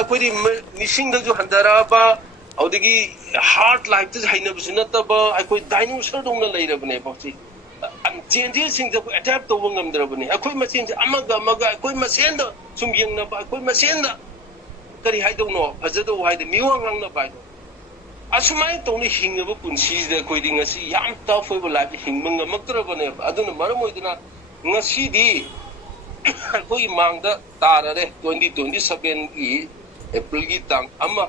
ꯑꯩꯈꯣꯏꯗꯤ ꯃꯤꯁꯤꯡꯗꯁꯨ ꯍꯟꯊꯔꯛꯑꯕ ꯑꯗꯨꯗꯒꯤ ꯍꯥꯔꯠ ꯂꯥꯏꯐꯇꯁꯨ ꯍꯩꯅꯕꯁꯨ ꯅꯠꯇꯕ ꯑꯩꯈꯣꯏ ꯗꯥꯏꯅꯣꯁꯔꯗꯧꯅ ꯂꯩꯔꯕꯅꯦꯕ ꯍꯧꯖꯤꯛ ꯆꯦꯟꯖꯦꯁꯁꯤꯡꯁꯦ ꯑꯩꯈꯣꯏ ꯑꯦꯗꯥꯞ ꯇꯧꯕ ꯉꯝꯗ꯭ꯔꯕꯅꯤ ꯑꯩꯈꯣꯏ ꯃꯁꯦꯟꯁꯦ ꯑꯃꯒ ꯑꯩꯈꯣꯏ ꯃꯁꯦꯟꯗ ꯁꯨꯝ ꯌꯦꯡꯅꯕ ꯑꯩꯈꯣꯏ ꯃꯁꯦꯟꯗ ꯀꯔꯤ ꯍꯥꯏꯗꯧꯅꯣ ꯐꯖꯗꯧ ꯍꯥꯏꯗꯤ ꯃꯤꯋꯥ ꯉꯥꯡꯅꯕ ꯍꯥꯏꯗꯣ ꯑꯁꯨꯃꯥꯏꯅ ꯇꯧꯅ ꯍꯤꯡꯉꯕ ꯄꯨꯟꯁꯤꯁꯤꯗ ꯑꯩꯈꯣꯏꯗꯤ ꯉꯁꯤ ꯌꯥꯝ ꯇꯐ ꯑꯣꯏꯕ ꯂꯥꯏꯐ ꯍꯤꯡꯕ ꯉꯝꯃꯛꯇ꯭ꯔꯕꯅꯦꯕ ꯑꯗꯨꯅ ꯃꯔꯝ ꯑꯣꯏꯗꯨꯅ ꯉꯁꯤꯗꯤ ꯑꯩꯈꯣꯏꯒꯤ ꯃꯥꯡꯗ ꯇꯥꯔꯔꯦ 2027ꯒꯤ ꯑꯦꯄ꯭ꯔꯤꯜꯒꯤ ꯇꯥꯡ 1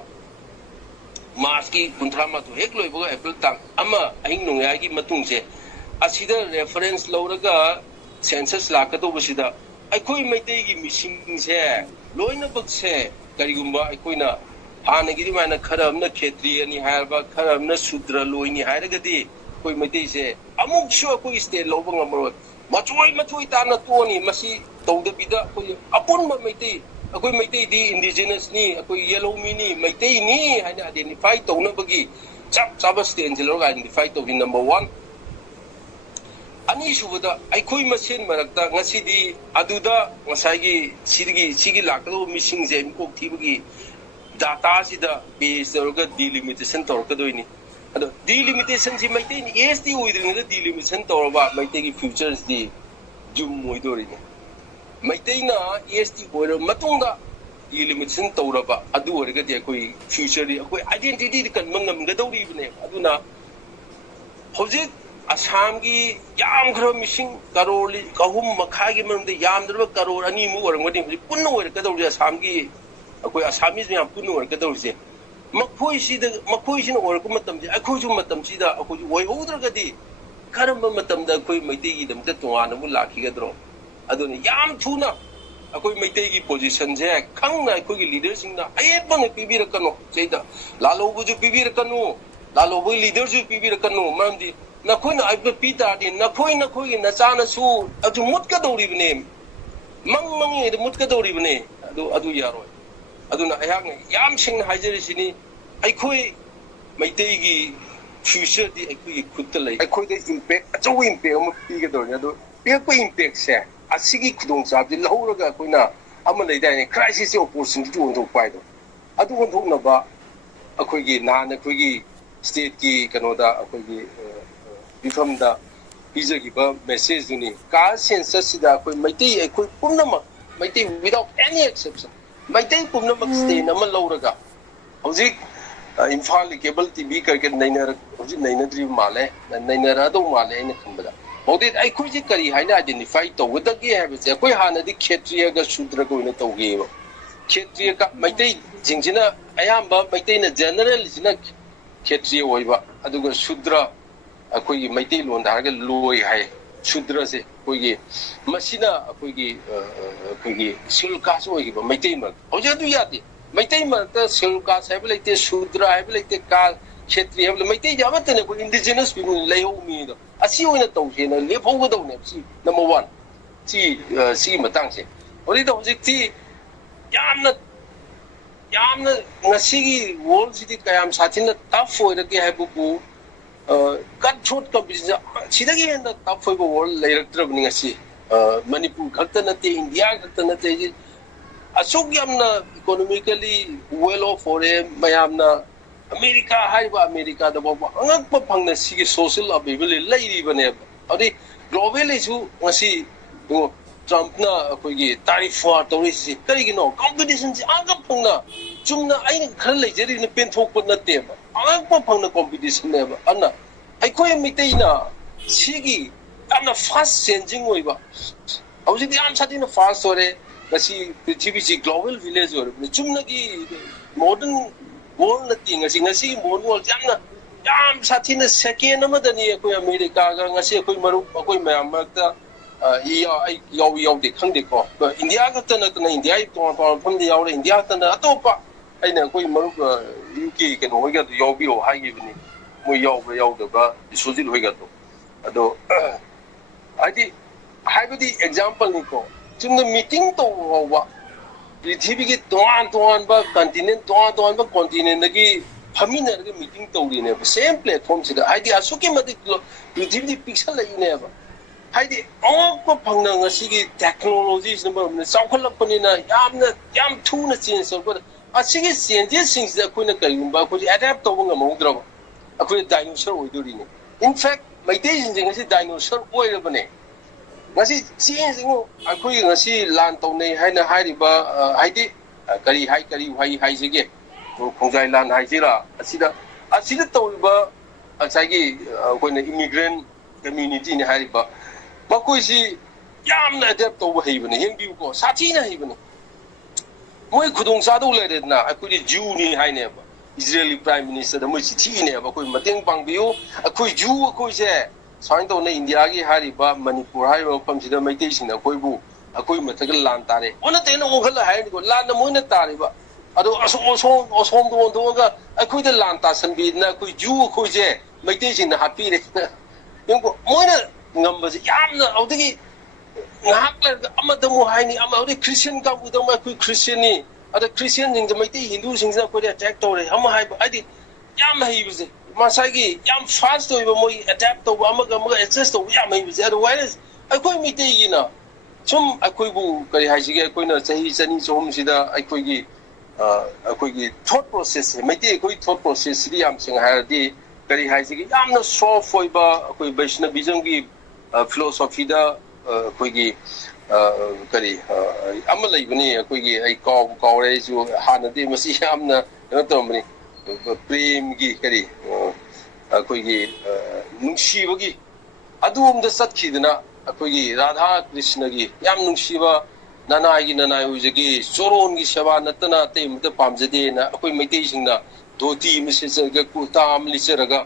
मार्च की 38 हेक लोइबगा अप्रैल तांग अमा अहिंग नोंयागी मतुंगसे असिदा रेफरेंस लौरगा सेंसस लाकदोबसिदा अखोई मैतेगी मिसिंगसे लोइनबकसे करिगुंबा अखोइना हानगिरि माना खरमना क्षेत्रीयनि हायबा खरमना शूद्र लोइनि हायरगदि अखोई मैतेसे अमुकसु अखोई स्टेट लौबा ngамरो मचोई ताना तोनि मसी तौदबिदा अखोई अपुनबा मैते अखोई मैते दी इंडिजिनस नि अखोई येलो मिनी मैते नि हाइना आइडेंटिफाई तौनबगी चप चाब स्टेन जिलोगा आइडेंटिफाई तौबि नंबर 1 अनि सुबदा अखोई मसेन मरक्ता ngasiदी अदुदा ngसागी सिगी लाकलो मिसिंग जे कोक थिबगी डाटा सिदा बेस तौरगा डिलिमिटेशन तौरकदोइनी अदो डिलिमिटेशन सि मैते नि एसटी ओइद्रिंगदा डिलिमिटेशन तौरबा मैते की फ्यूचर्स दी जुम ओइदोरिनी मैतेना एसटी ओइर मतुंगा डिलिमिटेशन तौरबा अदु ओरगदि अखोई फ्यूचर अखोई आइडेंटिटी कन्बा ngамगदौरिबने अदुना हौजिक असम की याम खरो मिसिंग करोड़ कहूम मखागी मरमदे यामद्रबा करोड़ अनि मु ओरंगदि हौजिक पुन्नो ओरकदौरि असम की अखोई असामीज याम पुन्नो ओरकदौरिसे मखोइसिन ओरक मतमजे अखोइसु मतमसिदा अखोइ ओइहौद्रगदि करम्बा मतमदा अखोइ मैतेगी दमते तोवानमु लाखिगद्रो अदुनि याम थुना अखोइ मैतेगी पोजीशन से खंगना अखोइगी लीडर सिंगना अयेबंग पिबिरकनो सेदा लालोबुजु पिबिरकनो लालोबु लीडर जु पिबिरकनो मरमदि नखोइना आइब पितादि नखोइगी नचानसु अजु मुटकदौरिबने मंगे मुटकदौरिबने अदु यारोय अदुना अयागने याम सिंग हाइजरिसिनी अखोइ मैतेगी फ्यूचर दी अखोइगी खुदता लई अखोइदे इम्पैक्ट अचौ इम्पैक्ट अम पिगदौरने अदु पेक इम्पैक्ट से असिगी खुदोंग चाबदि लहौरगा अखोइना अम लैदाइने क्राइसिस अपॉर्चुनिटी ओंथोक पाइदो अदु ओंथोकनबा अखोइगी नान अखोइगी स्टेट की कनोदा अखोइगी विफमदा पिजगिबा मेसेज दुनी का सेंसस सिदा अखोइ मैते अखोइ पुनमक मैते विदाउट एनी एक्सेप्शन मैते पुनमक स्टेट अम लौरगा हौजिक इम्फाल केबल टीवी करके नैनर हौजिक नैनद्रि माले नैनरादो माले आइना खनबदा मौदे अखोइजे करी हाइना आइडेंटिफाई तौगदगे हाबसे अखोइ हानदि क्षेत्रीयगा शूद्रगा ओइना तौगेबा क्षेत्रीय का मैते जिंजिना अयाम्बा मैतेना जनरल जिना क्षेत्रीय ओइबा अदुगा शूद्र अखोइगी मैते लोन धारगा लोय हाय शूद्र से अखोइगी मसिना अखोइगी सिलकास ओइगिबा मैते म हौजे अदु यादे मैते मत सिलकास हाइब लेते शूद्र हाइब लेते काल क्षेत्रीय हाइब मैते जामतने को इंडिजिनस पीपल लेहो मीदो असी ओइना तौसेना लेफौगदौने सी नंबर 1 सी मतंग से ओलिदा हौजिकती यामना ngasiगी world city kayam sathina tough oirake haibbu cut short competition sidagi henda tough oiba world leiraktrabni ngasi manipur khakta nate india khakta nate asuk yamna economically well off ore mayamna america haiba america da boba angakpa phangna sigi social availability leiribane adi globally su ngasi Trump na अखोइगी तारीफ वार तौरिसि करिगिनो competition से आगा फंगना चुमना आइन खर लेजरि न पेनथोक नतेबा आगा फंगना competition नेबा अना अखोइ मितेना सिगी यामना फास्ट चेंजिंग ओइबा हौजिदि याम सादिना फास्ट ओरे गसी पृथ्वी जी ग्लोबल विलेज ओरे चुमनागी मॉडर्न वर्ल्ड नति ngasi मॉडर्न वर्ल्ड याम साथिना सेकेंड अमदनी अखोइ अमेरिका गा ngasi अखोइ मरु अखोइ मयाम मरता याउदी खंगदेको इंडिया खतन नतना इंडिया तोन फमदि याउरे इंडिया खतन अतोपा अइना कोइ मरु यूके केनो होइगा याउबिरो हाइगिबनि मोइ याउदबा सोजिल होइगा तो अदो आदि हाइबदि एग्जांपल निको चुमना मीटिंग तो होवा पृथ्वी के तोन बा कॉन्टिनेंट दगी फमिनरगे मीटिंग तौरिने सेम प्लेटफॉर्म सिदा आदि असुकी मदि पृथ्वी पिक्सल लइनेबा हाइदि अवको फंगना ngasiगी टेक्नोलॉजी सिना चाउखलपनिना याम थुना चेंज तौबा ꯑꯁꯤꯒꯤ ꯆꯦꯟꯖꯦꯁꯁꯤꯡꯁꯤꯗ ꯑꯩꯈꯣꯏꯅ ꯀꯔꯤꯒꯨꯝꯕ ꯑꯩꯈꯣꯏꯁꯦ ꯑꯦꯗꯥꯞ ꯇꯧꯕ ꯉꯝꯍꯧꯗ꯭ꯔꯕ ꯑꯩꯈꯣꯏ ꯗꯥꯏꯅꯣꯁꯔ ꯑꯣꯏꯗꯣꯔꯤꯅꯤ ꯏꯟꯐꯦꯛ ꯃꯩꯇꯩꯁꯤꯡꯁꯦ ꯉꯁꯤ dinosaur ꯑꯣꯏꯔꯕꯅꯦ ngasi chingsingu akhui ngasi lan tawnei haina hariba haidi kari haisige khongjai lan haisira asida tawba asagi koina immigrant community ni hariba makoisi yamna adapt tawba haibane hengbiu ko sathina haibane moi khudong sadu leredna akhui ju ni haine ba Israeli prime minister da moi chithi ne ba koi mateng pangbiu akhui ju akhui se sign तौने India की हारिबा मणिपुर हारिबा मफमसिदा मैतेसिंग अखोइबु अखोइ मथग लान तारे ओना तेन ओखल हाइनिको लान Moina तारिबा अदो असोम दोगा अखोइदा लान तासनबिना अखोइ जु अखोइजे मैतेसिंग हापिरे यंको Moina ngambase yamna awdagi ngahakla amadamo haini amawdi christian ka budama अखोइ christian ni ada christian jing मैते हिंदू सिंग जा कोइ अटैक तौरे हम हाइबा आदि याम हाइबसे masagi yam fast to mo adapt to amaga adjust to yam mai bize otherwise akoi mi te yina chum akoi bu kari haisige akoi na chahi chani chom sida akoi gi thought process mai te akoi thought process ri yam sing ha di kari haisige yam na soft foi ba akoi vaishnavism gi philosophy da akoi gi kari amalai bani akoi gi ai kaw re ju hana de masi yam na to mani प्रेम की करी कोई की नुंशीब की अदुम the सत्खिदना कोई की राधा कृष्ण की याम नुंशीबा ननाई उजगी चोरोन की सेवा नतना ते मत पामजदे ना कोई मैते सिंगना धोती मिसेजगा कुर्ता लिचरगा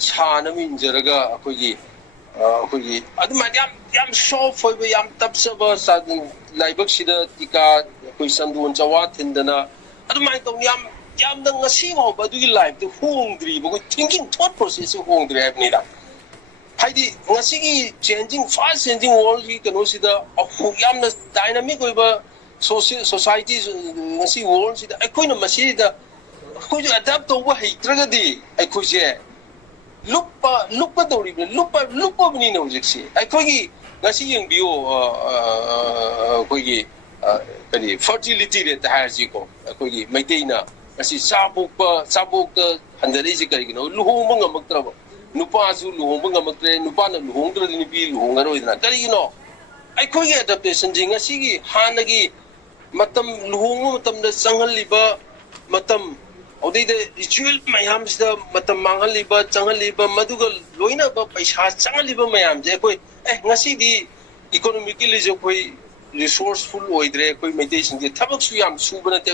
छान मिंजरगा कोई की अदुम याम सॉफ्ट फोइबे याम तपसबा लाइबक सिदा टिका कोई संदून चवा थिंदना अदुम माइ तो yamna ngasi ho ba du life to hongdri bo thinking thought process hongdri apni da haidi ngasi gi changing fast changing world gi kano sida yamna dynamic oiba society ngasi world sida akoina masida ko ju adapt to wa heitraga di akoi je lupa dori lupa bni no jiksi akoi gi ngasi yang bio koi gi kani fertility rate ha ji ko akoi gi maiteina asi sabuk handari ji kari no luhong bang maktra ba nupa su luhong bang maktre nupa na luhong dra ni bi luhong aro idna kari no ai khoi ge adaptation jing asi gi hanagi matam luhong matam da sanghal liba matam odai de ritual mayam sida matam manghal liba changhal liba madugal loina ba paisa changhal liba mayam je koi ngasi di economically je koi resourceful oidre koi maite sing je thabak su yam su banate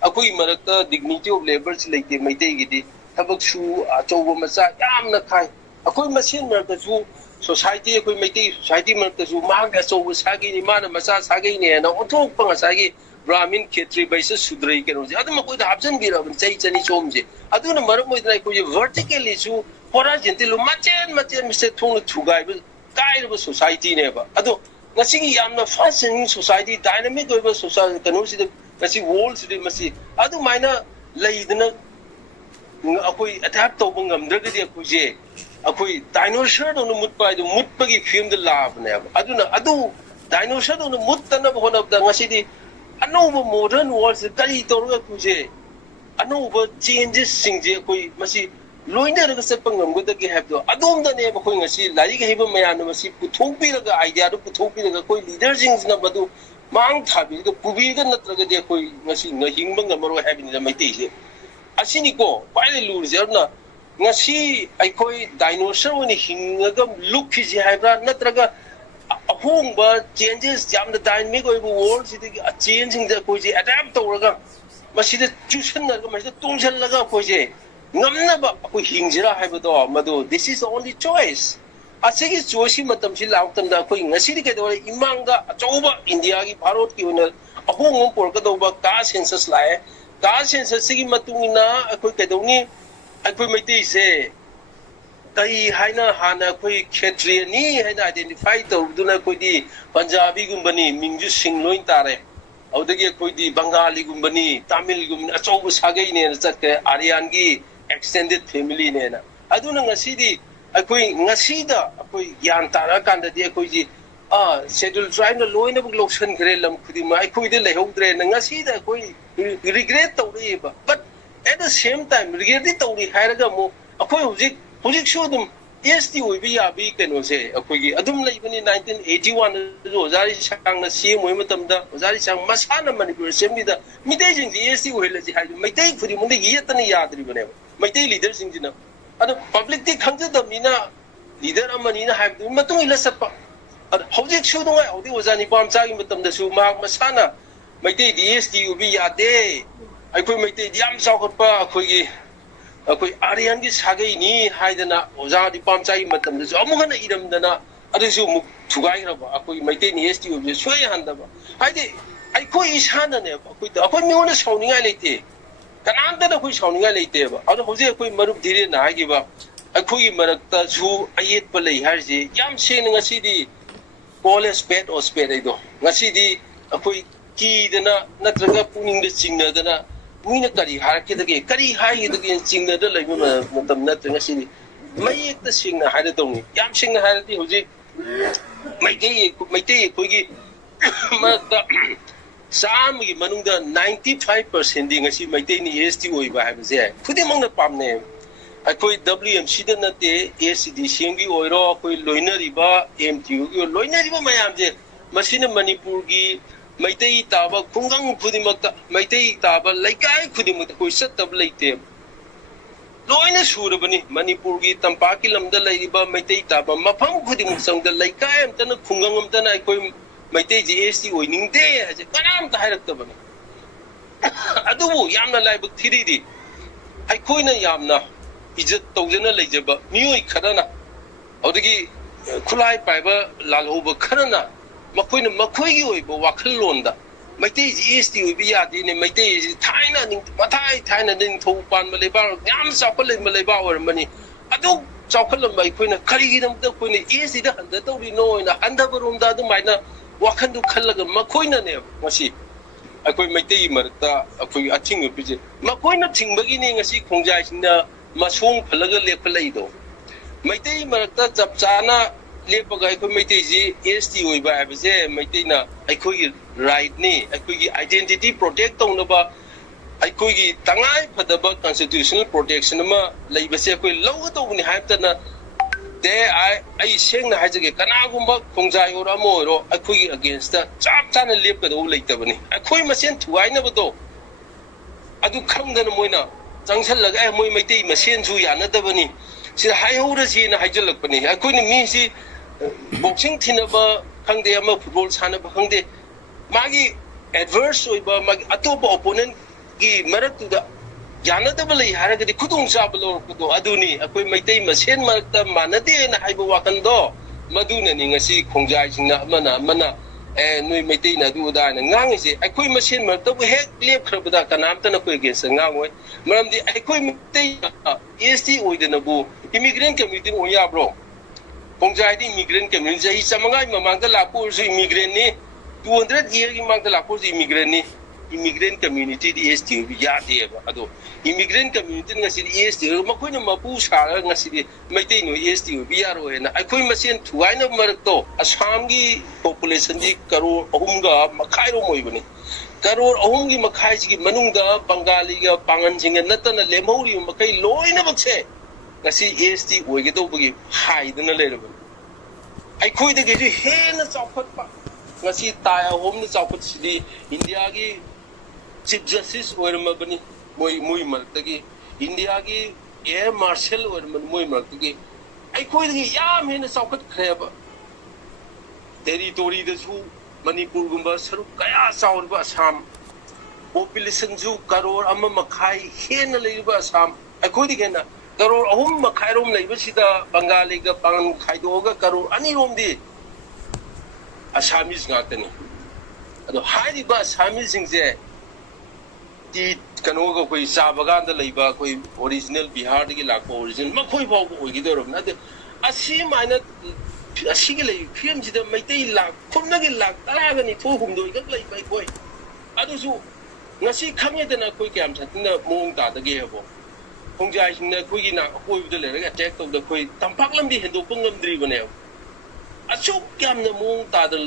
akoi marakta dignity of labor si leite maite gi di thabak su achobo macha yam na khai akoi machine marakta su society akoi maite society marakta su mahang achobo sagi ni mana macha sagi ne na othok panga sagi brahmin khetri baisa sudrai ke no je aduma koi da option gi ra ban chai chani chom je aduna marak moi dai koi vertically su horizontal lu machen mise thong thugai bu kai ru society ne ba ado ngasi yamna fast changing society dynamic oiba society kanu si ngasi world si masi adu maina leidna akoi adapt to bangam dragadi akoi je akoi dinosaur no mutpa du mutpa gi film de lab ne aduna adu dinosaur no mutana hona da ngasi di anova modern world si kali to ro akoi je anova changes sing je akoi masi loina raga sepangam godagi habdo adom da ne bakoi ngasi lari ga hiba mayan masi puthongpi raga idea do puthongpi raga koi leader jing na badu mang thabi ga pubi ga natraga de koi ngasi ngahing bang amaro habini da maite je asini ko paile lur je na ngasi ai koi dinosaur ni hinga look ji habra natraga ahong ba changes jam da dynamic oi world si de changing da koi je adapt to raga masi de tuition na ga masi tongchal laga koi je ngamna ba ko hingjira haibado madu this is the only choice asigi choice matam si lauktam da ko ngasi ri ke do imanga achoba india gi bharat ki una ahong por ka do ba ka census lae ka census sigi matungina ko ke do ni ko maiti se kai haina hana ko kshetriya ni haina identify to duna ko di punjabi gumbani mingju singloin tare audagi ko di bengali gumbani tamil gumbani achoba sagai ne chat ke aryan gi extended family ne na aduna ngasi di akoi ngasi da akoi gyan tara kan da di akoi ji schedule trying to loin of lotion grelum could my could lay hold drain and I see that we regret the but at the same time regret it only haragamo a point show them yes the will be a beacon was a quiggy adum even in 1981 Rosari Shang the same women the Rosari Shang Masana manipur send me the meditation the yes will my take for the money yet and yard my day leaders in dinner other public take hunted the mina leader amanina have the matung less up hojik show no I was any bomb talking with them the Sumak Masana. My day the SD will be a day. I could make the yam soccer pa quiggy. A quick Ariandi Sagi ni hidena, Ozadi bomb talking with them. There's almost eat them than a zoom to Gairaba. I could make the SD will be sway handaba. I could is hand on it. I put me on a sounding I late. Can under the which sounding I late. Other Jose Queen Marup didn't I give up. I could Marakta who I yet play Harzi, Yam saying a city. Call a spade or spade. Nasidi, a quick key, the Natraga pulling the singer, the Minakari, Harkit again, Kari high against singer, the like them not in a city. May the singer had it only. Yam singer had it, Jose. My day, Quiggy, Sami Manunda 95% in a sea, my day is the way I was there. Put him on the palm name. I quit WMC the Nate, ACD, Shingi, or Loina Riba, MTU, Loina Riba, my amje, Machine Manipurgi, Maitei Taba, Kungang Pudimata, Maitei Taba, like I could who set up late them. Loina Shurabani, Manipurgi, Tampakilam, the Ladiba, Maitei Taba, Mapam Pudim, some the like I am done a Kungangam, then I call Maitei AC winning day as a Kanam Taharakabani. Adu Yamna Libe Tiridi. I coin a Yamna. Is it Togena Lejaba, New Karana, Odigi Kulai Piper, Laloba Karana, Maquin Maquio, Wakalonda. My days is the Ubiadi, my days tiny, Matai, tiny, then Topan Malabar, Yam Sapal Malabar money. I don't chocolate my queen, carry them the queen, easy the don't we know in a underroom that the minor, what can do color Maquina name, was she? I quit my day, Marta, a thing of visit. Maquina thing beginning a sea conjunct in the Masung Palaga Lepalado. My day Marta Zapsana Lepagai Committee ST by Abaze, Matina, I could right knee, I could identity protect on the I could Tangai Padaba constitutional protection, Labor Secretary lower than Hampton. There I sing the Hazaki Kanagumba, Konzai or Amoro, I could against the Chaptan and Lip at all later. I could machine to I never do. I do come then a moina. Junction like I my team machine to Yanatavani. She high orders in a Hijalapani. I couldn't mean she boxing Tinaba, Hangdeama football Sanaba Hangde. Maggie adverse or Atopa opponent give merit to the Yanatavali Haraka, the Kudung Sabalo, Aduni, I put my team machine Marta Manati and Hibawakando, Maduna Ningasi, Konjai, Mana. And we maintain a do that and Gang is it. I quit machine, but we had clear Krabada and Amtana against and Gangway. Madam, I quit EST with the Nabu, immigrant community on Yabro. Ponjadi immigrant community, Samangai, Mamanga Lapos, immigrant, 200 years among the Lapos immigrant community, the EST, Yadi, Ado. Immigrant community, I said EST, Makuna Mapus, I said, maintain EST, BRO, and I quit machine to I know Marato, a Shangi population, Karo, Ohunga, Makairo Moibani. Karo, Ohungi, Makaisi, Manunga, Bangali, Pangansing, and Natan, Lemori, Makai, low in a say. I see EST, we get over hide in a little bit. I quit the get hands of I see Taya home the South City, India. Chief Justice or Mabani, Muy Martagi, India, Air Marshal or Muy Martagi. I quit the Yam in the Socket Crab. Territory the Zoo, Manipurgumba, Sarukaya, Sound Basam, Population Zoo, Karor, Amamakai, Hen Labasam. I quit again. Karor, Home Makairum, Labashida, Bangaliga, Bang Kaidoga, Karor, any room day. Assamese not any. The high bus, Hamising there. Kanoga koi Sabagan the Labor koi original Bihar the Lak origin, Makoi Bog or either of another. A sea minor a single film to the Maitay Lak, Kunagi Lak, Alagani to whom do you play by boy. Others who Nasi coming than a quick am at the Monga the Gayabo. Pongjai in the Quigina, who the attack of the Koi, Tampaklam the Hindopungam driven. ꯑꯁꯨꯛ ꯌꯥꯝꯅ ꯃꯑꯣꯡ ꯇꯥꯗꯅ